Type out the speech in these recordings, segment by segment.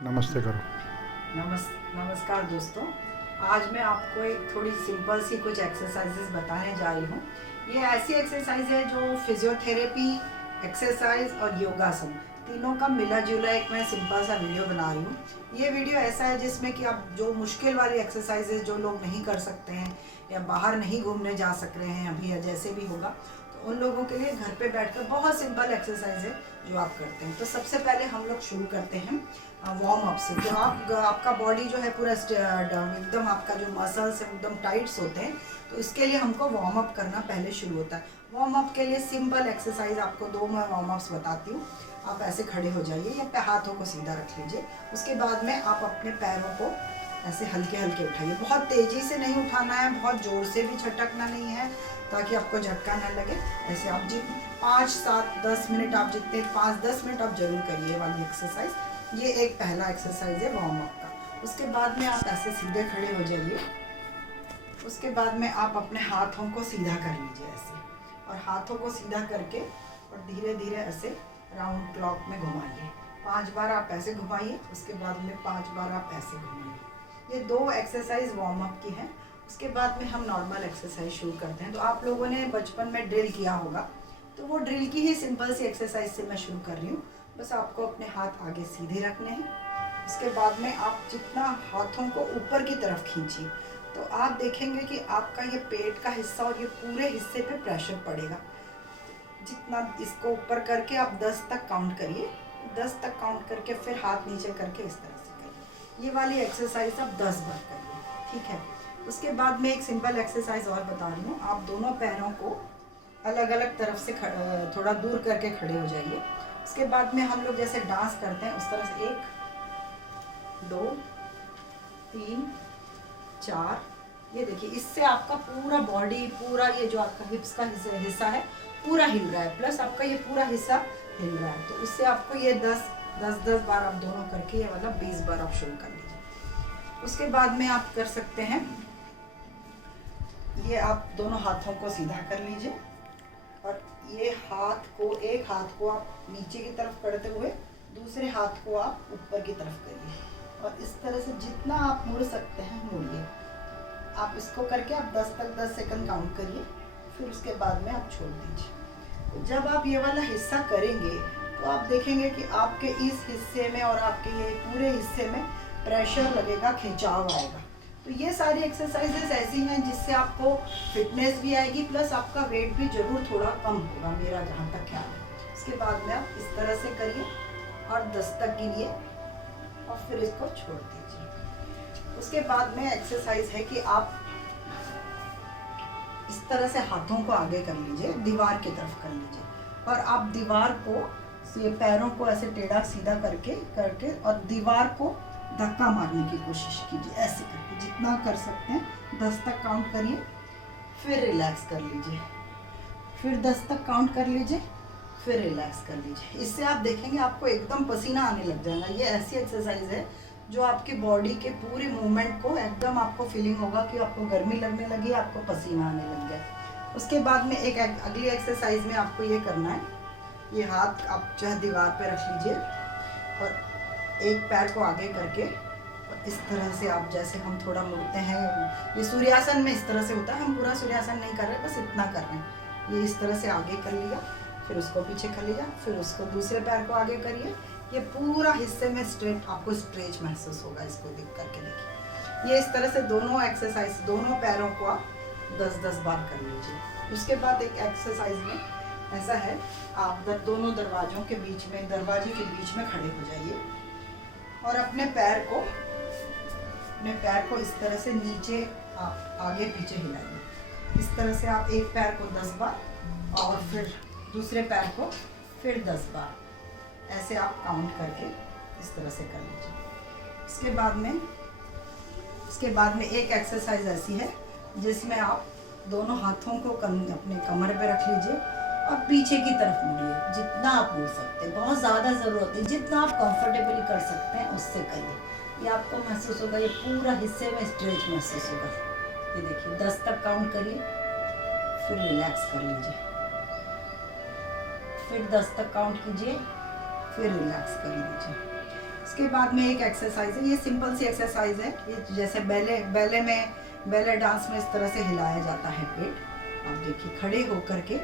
नमस्ते करो। नमस्कार दोस्तों। आज मैं आपको एक थोड़ी सिंपल सी कुछ एक्सरसाइजेस बताने जा रही हूँ। ये ऐसी एक्सरसाइज है जो फिजियोथेरेपी, एक्सरसाइज और योगासन तीनों का मिला जुला एक मैं सिंपल सा वीडियो बना रही हूँ। ये वीडियो ऐसा है जिसमें कि आप जो मुश्किल वाली एक्सरसाइजेज जो लोग नहीं कर सकते हैं या बाहर नहीं घूमने जा सक रहे हैं अभी या जैसे भी होगा, तो उन लोगों के लिए घर पे बैठकर बहुत सिंपल एक्सरसाइज है जो आप करते हैं। तो सबसे पहले हम लोग शुरू करते हैं वार्म अप से। तो आपका बॉडी जो है पूरा एकदम आपका जो मसल्स है एकदम टाइट्स होते हैं, तो इसके लिए हमको वार्म अप करना पहले शुरू होता है। वार्म अप के लिए सिंपल एक्सरसाइज आपको दो मैं वार्म अप्स बताती हूँ। आप ऐसे खड़े हो जाइए या हाथों को सीधा रख लीजिए। उसके बाद में आप अपने पैरों को ऐसे हल्के हल्के उठाइए। बहुत तेज़ी से नहीं उठाना है, बहुत ज़ोर से भी झटकना नहीं है ताकि आपको झटका ना लगे। ऐसे आप जित 5, 7, 10 मिनट आप जितने 5-10 मिनट आप जरूर करिए वाली एक्सरसाइज। ये एक पहला एक्सरसाइज है वार्म अप का। उसके बाद में आप ऐसे सीधे खड़े हो जाइए। उसके बाद में आप अपने हाथों को सीधा कर लीजिए ऐसे, और हाथों को सीधा करके और धीरे धीरे ऐसे राउंड क्लॉक में घुमाइए। 5 बार आप ऐसे घुमाइए, उसके बाद में 5 बार आप ऐसे घुमाइए। ये 2 एक्सरसाइज वार्म अप की हैं। उसके बाद में हम नॉर्मल एक्सरसाइज शुरू करते हैं। तो आप लोगों ने बचपन में ड्रिल किया होगा, तो वो ड्रिल की ही सिंपल सी एक्सरसाइज से मैं शुरू कर रही हूँ। बस आपको अपने हाथ आगे सीधे रखने हैं। उसके बाद में आप जितना हाथों को ऊपर की तरफ खींचिए, तो आप देखेंगे कि आपका ये पेट का हिस्सा और ये पूरे हिस्से पे प्रेशर पड़ेगा। जितना इसको ऊपर करके आप 10 तक काउंट करिए। 10 तक काउंट करके फिर हाथ नीचे करके इस तरह से करिए। ये वाली एक्सरसाइज आप 10 बार करिए, ठीक है। उसके बाद में एक सिंपल एक्सरसाइज और बता रही हूँ। आप दोनों पैरों को अलग अलग तरफ से थोड़ा दूर करके खड़े हो जाइए। उसके बाद में हम लोग जैसे डांस करते हैं उस तरह से 1, 2, 3, 4। ये देखिए, इससे आपका पूरा बॉडी, पूरा ये जो आपका हिप्स का हिस्सा है पूरा हिल रहा है, प्लस आपका ये पूरा हिस्सा हिल रहा है। तो इससे आपको ये 10 बार आप दोनों करके ये वाला 20 बार आप शुरू कर लीजिए। उसके बाद में आप कर सकते हैं, ये आप दोनों हाथों को सीधा कर लीजिए और ये एक हाथ को आप नीचे की तरफ करते हुए दूसरे हाथ को आप ऊपर की तरफ करिए, और इस तरह से जितना आप मुड़ सकते हैं मुड़िए। आप इसको करके आप 10 तक 10 सेकंड काउंट करिए, फिर उसके बाद में आप छोड़ दीजिए। तो जब आप ये वाला हिस्सा करेंगे तो आप देखेंगे कि आपके इस हिस्से में और आपके ये पूरे हिस्से में प्रेशर लगेगा, खिंचाव आएगा। तो ये सारी एक्सरसाइजेस ऐसी हैं जिससे आपको फिटनेस भी आएगी, प्लस आपका वेट भी जरूर थोड़ा कम होगा, मेरा जहाँ तक ख्याल है। उसके बाद में आप इस तरह से करिए और 10 तक गिनिए और फिर इसको छोड़ दीजिए। उसके बाद में एक्सरसाइज है कि आप इस तरह से हाथों को आगे कर लीजिए, दीवार की तरफ कर लीजिए, और आप दीवार को ये पैरों को ऐसे टेढ़ा सीधा करके और दीवार को धक्का मारने की कोशिश कीजिए ऐसे करके। जितना कर सकते हैं 10 तक काउंट करिए, फिर रिलैक्स कर लीजिए, फिर 10 तक काउंट कर लीजिए, फिर रिलैक्स कर लीजिए। इससे आप देखेंगे आपको एकदम पसीना आने लग जाएगा। ये ऐसी एक्सरसाइज है जो आपकी बॉडी के पूरे मूवमेंट को एकदम आपको फीलिंग होगा कि आपको गर्मी लगने लगी, आपको पसीना आने लग गया। उसके बाद में एक अगली एक्सरसाइज में आपको ये करना है, ये हाथ आप चाहे दीवार पे रख लीजिए और एक पैर को आगे करके और इस तरह से आप जैसे हम थोड़ा मुड़ते हैं, ये सूर्यासन में इस तरह से होता है। हम पूरा सूर्यासन नहीं कर रहे, बस इतना कर रहे हैं। ये इस तरह से आगे कर लिया, फिर उसको पीछे कर लिया, फिर उसको दूसरे पैर को आगे करिए। ये पूरा हिस्से में आपको स्ट्रेच महसूस होगा। इसको देख करके देखिए। ये इस तरह से दोनों एक्सरसाइज, दोनों पैरों को आप 10-10 बार कर लीजिए। उसके बाद एक एक्सरसाइज में ऐसा है, आप दोनों दरवाजे के बीच में खड़े हो जाइए और अपने पैर को इस तरह से नीचे आप आगे पीछे हिलाइए। इस तरह से आप एक पैर को 10 बार और फिर दूसरे पैर को फिर 10 बार, ऐसे आप काउंट करके इस तरह से कर लीजिए। इसके बाद में एक एक्सरसाइज ऐसी है जिसमें आप दोनों हाथों को अपने कमर पे रख लीजिए और पीछे की तरफ मुड़िए। जितना आप मुड़ सकते हैं, बहुत ज़्यादा ज़रूरत है, जितना आप कंफर्टेबली कर सकते हैं उससे करिए। ये आपको महसूस होगा, ये पूरा हिस्से में स्ट्रेच महसूस होगा। ये देखिए, 10 तक काउंट करिए, फिर रिलैक्स कर लीजिए, फिर 10 तक काउंट कीजिए, फिर रिलैक्स कर लीजिए। इसके बाद में एक एक्सरसाइज है, ये सिंपल सी एक्सरसाइज है। ये जैसे बैले डांस में इस तरह से हिलाया जाता है पेट। आप देखिए खड़े होकर के,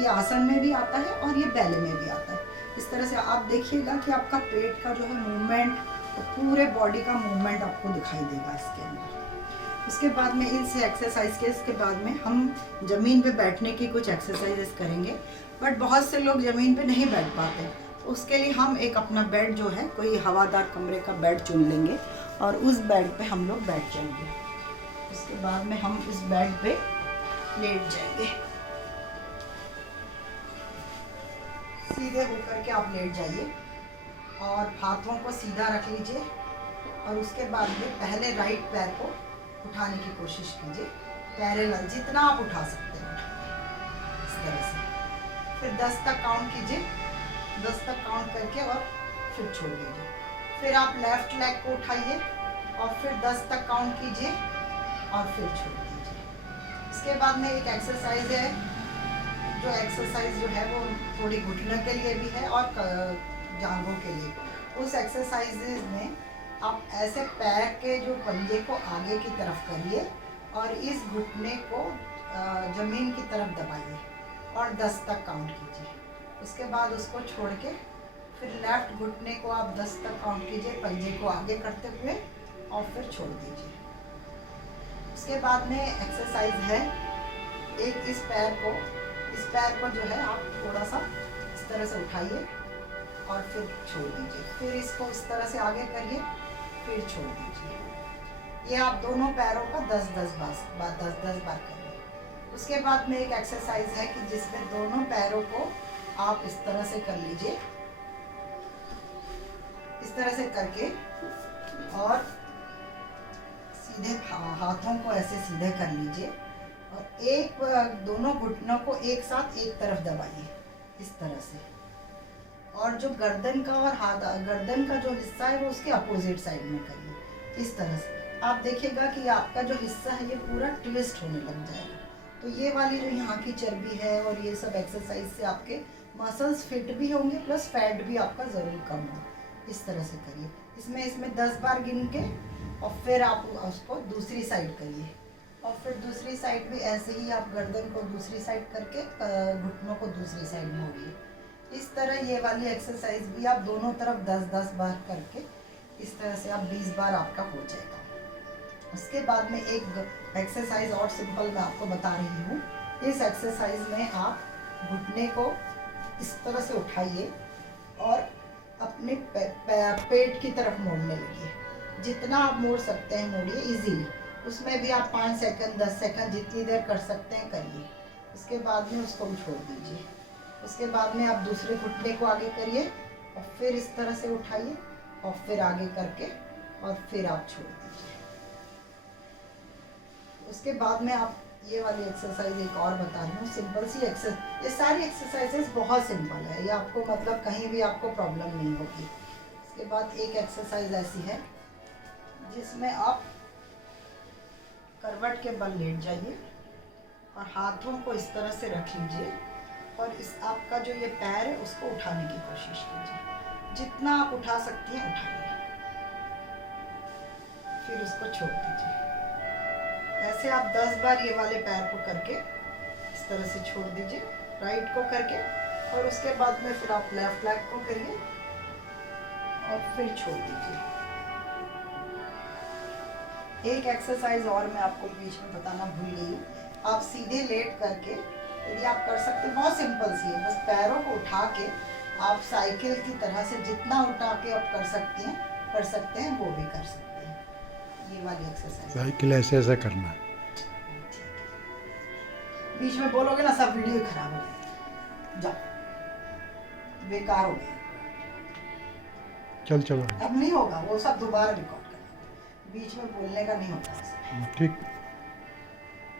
ये आसन में भी आता है और ये बैले में भी आता है। इस तरह से आप देखिएगा कि आपका पेट का जो है मूवमेंट, तो पूरे बॉडी का मूवमेंट आपको दिखाई देगा इसके अंदर। इसके बाद में इस एक्सरसाइज के इसके बाद में हम ज़मीन पे बैठने की कुछ एक्सरसाइजेस करेंगे, बट बहुत से लोग ज़मीन पे नहीं बैठ पाते। तो उसके लिए हम एक अपना बेड जो है, कोई हवादार कमरे का बेड चुन लेंगे और उस बेड पे हम लोग बैठ जाएंगे। उसके बाद में हम इस बेड पे लेट जाएंगे। सीधे होकर के आप लेट जाइए और हाथों को सीधा रख लीजिए और उसके बाद में पहले राइट पैर को उठाने की कोशिश कीजिए, पैरेलल जितना आप उठा सकते हैं इस तरह से। फिर 10 तक काउंट कीजिए, 10 तक काउंट करके और फिर छोड़ दीजिए। फिर आप लेफ्ट लेग को उठाइए और फिर 10 तक काउंट कीजिए और फिर छोड़ दीजिए। इसके बाद में एक एक्सरसाइज है, जो एक्सरसाइज जो है वो थोड़ी घुटनों के लिए भी है और जांघों के लिए। उस एक्सरसाइज में आप ऐसे पैर के जो पंजे को आगे की तरफ करिए और इस घुटने को ज़मीन की तरफ दबाइए और 10 तक काउंट कीजिए। उसके बाद उसको छोड़ के फिर लेफ्ट घुटने को आप 10 तक काउंट कीजिए, पंजे को आगे करते हुए और फिर छोड़ दीजिए। उसके बाद में एक्सरसाइज है एक, इस पैर को जो है आप थोड़ा सा इस तरह से उठाइए और फिर छोड़ दीजिए। फिर इसको इस तरह से आगे करिए, फिर छोड़ दीजिए। ये आप दोनों पैरों का 10-10 बार करिए। उसके बाद में एक एक्सरसाइज है कि जिसमें दोनों पैरों को आप इस तरह से कर लीजिए, इस तरह से करके और सीधे हाथों को ऐसे सीधे कर लीजिए और दोनों घुटनों को एक साथ एक तरफ दबाइए इस तरह से। और जो गर्दन का जो हिस्सा है वो उसके अपोजिट साइड में करिए इस तरह से। आप देखिएगा कि आपका जो हिस्सा है ये पूरा ट्विस्ट होने लग जाएगा। तो ये वाली जो यहाँ की चर्बी है और ये सब एक्सरसाइज से आपके मसल्स फिट भी होंगे, प्लस फैट भी आपका ज़रूर कम हो। इस तरह से करिए। इसमें 10 बार गिन के और फिर आप उसको दूसरी साइड करिए और फिर दूसरी साइड भी ऐसे ही आप गर्दन को दूसरी साइड करके घुटनों को दूसरी साइड मोड़िए। इस तरह ये वाली एक्सरसाइज भी आप दोनों तरफ 10-10 बार करके इस तरह से आप 20 बार आपका हो जाएगा। उसके बाद में एक एक्सरसाइज और सिंपल मैं आपको बता रही हूँ। इस एक्सरसाइज में आप घुटने को इस तरह से उठाइए और अपने पेट की तरफ मोड़ने लगिए। जितना आप मोड़ सकते हैं मोड़िए इजीली। उसमें भी आप 5 सेकंड 10 सेकंड जितनी देर कर सकते हैं करिए। उसके बाद में उसको छोड़ दीजिए। उसके बाद में आप दूसरे घुटने को आगे करिए और फिर इस तरह से उठाइए और फिर आगे करके और फिर आप छोड़ दीजिए। उसके बाद में आप ये वाली एक्सरसाइज एक और बता रही हूँ, सिंपल सी एक्सरसाइज। ये सारी एक्सरसाइजेस बहुत सिंपल है, ये आपको मतलब कहीं भी आपको प्रॉब्लम नहीं होगी। इसके बाद एक एक्सरसाइज ऐसी है जिसमें आप करवट के बल लेट जाइए और हाथों को इस तरह से रख लीजिए और इस आपका जो ये पैर है उसको उठाने की कोशिश कीजिए। जितना आप उठा सकती हैं उठाइए, फिर उसको छोड़ दीजिए। ऐसे आप 10 बार ये वाले पैर को करके इस तरह से छोड़ दीजिए, राइट को करके, और उसके बाद में फिर आप लेफ्ट लेग को करिए और फिर छोड़ दीजिए। एक एक्सरसाइज और मैं आपको बीच में बताना भूल गई हूँ। आप सीधे लेट करके यदि आप कर सकते हैं, बहुत सिंपल सी है, बस पैरों को उठा के आप साइकिल की तरह से जितना उठा के आप कर सकते हैं वो भी कर सकते हैं। ये वाली एक्सरसाइज साइकिल ऐसे करना है। बीच में बोलोगे ना सब वीडियो खराब हो जाएगी, जाओ बेकार हो गई। चलो अब नहीं होगा वो सब, दोबारा रिकॉर्ड करना, बीच में बोलने का नहीं होता। ठीक।